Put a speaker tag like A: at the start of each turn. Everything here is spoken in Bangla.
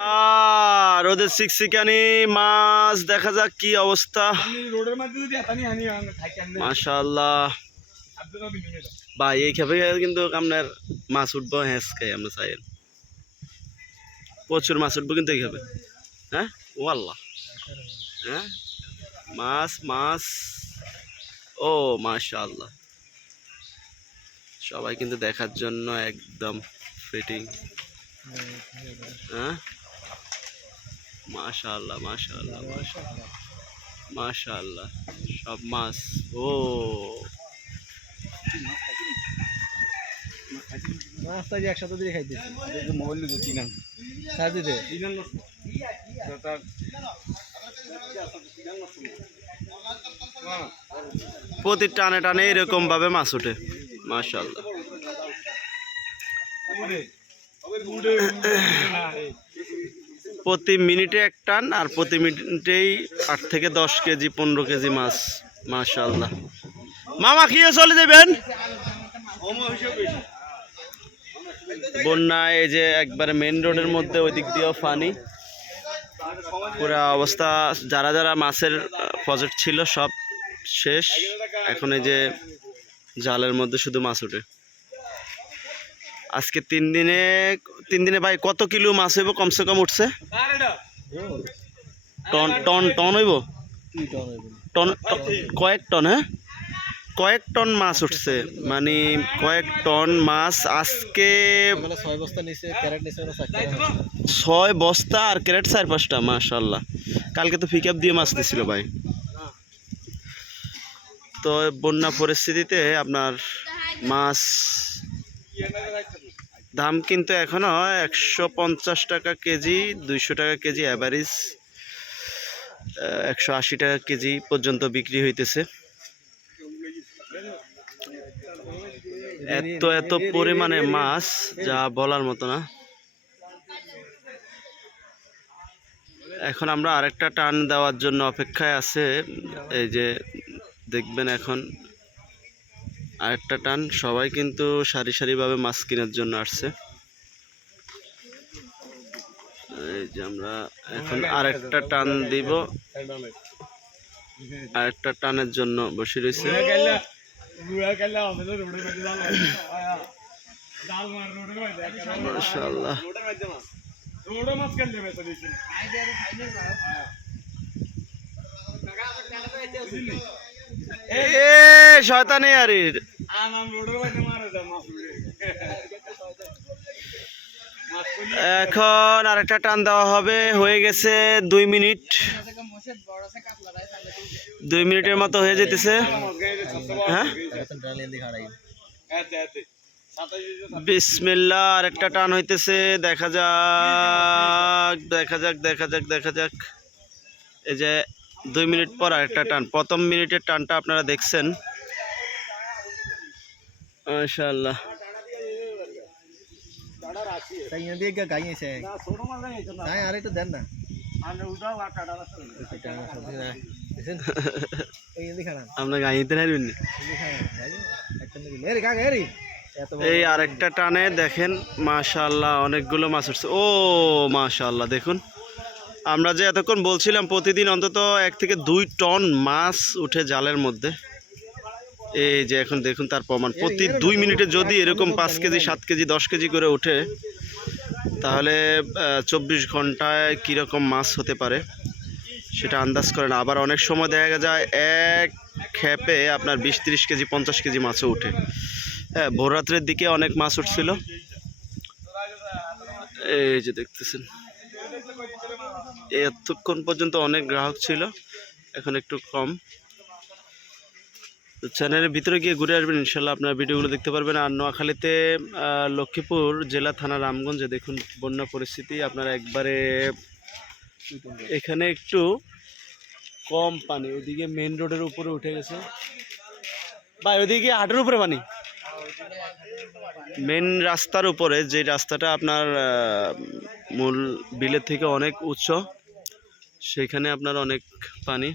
A: আর ওদের সিকসিকানি মাছ দেখা যাক কি অবস্থা।
B: দাও
A: ভাই এই খেপে কিন্তু আপনার মাছ উঠবো হ্যাঁ খাই আমরা চাই প্রচুর মাছ উঠবো কিন্তু এই খেপে। হ্যাঁ? ও আল্লাহ হ্যাঁ? মাছ মাছ। ও মাশাআল্লাহ। সবাই কিন্তু দেখার জন্য একদম ফিটিং হ্যাঁ? মাশাআল্লাহ মাশাআল্লাহ মাশাআল্লাহ মাশাআল্লাহ সব মাছ ও
C: মাছটা যে একসাথে দিয়ে খাইতেছি
B: মোবাইল দিতে তিনান
C: সাথে দে
B: তিনান
A: প্রতি টানে টানে এরকম ভাবে মাছ ওঠে মাশাআল্লাহ প্রতি মিনিটে এক টান আর প্রতি মিনিটেই আট থেকে দশ কেজি, পনেরো কেজি মাছ, মাশাআল্লাহ। মামা, খেয়ে চলে যাবেন? বন্যায় এই যে একবারে মেন রোডের মধ্যে ওই দিক দিয়েও ফানি পুরা অবস্থা, যারা যারা মাছের প্রজেক্ট ছিল সব শেষ। এখন এই যে জালের মধ্যে শুধু মাছ ওঠে আজকে তিন দিনে তিন দিনে ভাই কত কিলো মাছ হইব? কমসে কম উঠছে? টন টন টন হইব?
C: টন
A: কয়েক টন হ্যাঁ? কয়েক টন মাছ উঠছে। মানে কয়েক টন মাছ আজকে
C: ছয় বস্তা
A: আর ক্যারেট চার পাঁচটা মাশাল্লাহ কালকে তো পিক দিয়ে মাছ দিছিল ভাই। তো বন্যা পরিস্থিতিতে আপনার মাছ দাম কিন্তু এখনও একশো পঞ্চাশ টাকা কেজি, দুইশো টাকা কেজি অ্যাভারেজ একশো আশি টাকা কেজি পর্যন্ত বিক্রি হইতেছে। এত এত পরিমাণে মাছ, যা বলার মতো না। এখন আমরা আরেকটা টান দেওয়ার জন্য অপেক্ষায় আছে, এই যে দেখবেন এখন আরেকটা টান, সবাই কিন্তু সারি সারিভাবে মাছ কেনার জন্য আসছে। এই যে আমরা এখন আরেকটা টান দিব। আরেকটা টানের জন্য বসে রয়েছে মাশাআল্লাহ। এ, শয়তানি আরে
B: কলি
A: এখন আরেকটা টান দেওয়া হবে, হয়ে গেছে দুই মিনিট। দুই মিনিটের মতো হয়ে যেতেছে। হ্যাঁ? বিসমিল্লা আরেকটা টান হইতেছে। দেখা যাক দেখা যাক দেখা যাক দেখা যাক। এই যে দুই মিনিট পর আরেকটা টান। প্রথম মিনিটের টানটা আপনারা দেখছেন।
C: দেখেন এই
A: আরেকটা টানে দেখেন মাশাআল্লাহ অনেকগুলো মাছ উঠছে। ও মাশাআল্লাহ দেখুন। আমরা যে এতক্ষণ বলছিলাম, প্রতিদিন অন্তত এক থেকে দুই টন মাছ উঠে জালের মধ্যে। এই যে এখন দেখুন তার প্রমাণ। প্রতি দুই মিনিটে যদি এরকম পাঁচ কেজি, সাত কেজি, দশ কেজি করে ওঠে, তাহলে চব্বিশ ঘন্টায় কীরকম মাছ হতে পারে? সেটা আন্দাজ করেন। আবার অনেক সময় দেখা যায়, এক খেপে আপনার বিশ, তিরিশ কেজি, পঞ্চাশ কেজি মাছও ওঠে। হ্যাঁ ভোররাত্রের দিকে অনেক মাছ উঠছিল। এই যে দেখতেছেন। এতক্ষণ পর্যন্ত অনেক গ্রাহক ছিল, এখন একটু কম। চ্যানেলের ভিতরে গিয়ে ঘুরে আসবেন ইনশাল্লাহ আপনার ভিডিওগুলো দেখতে পারবেন। আর নোয়াখালীতে লক্ষ্মীপুর জেলা থানা রামগঞ্জে দেখুন বন্যা পরিস্থিতি, আপনারা একবারে এখানে একটু কম পানি, ওইদিকে মেন রোডের উপরে উঠে গেছে। ভাই, ওইদিকে হাটের উপরে পানি? মেন রাস্তার উপরে যে রাস্তাটা আপনার মূল বিলের থেকে অনেক উচ্চ, সেখানে আপনার অনেক পানি।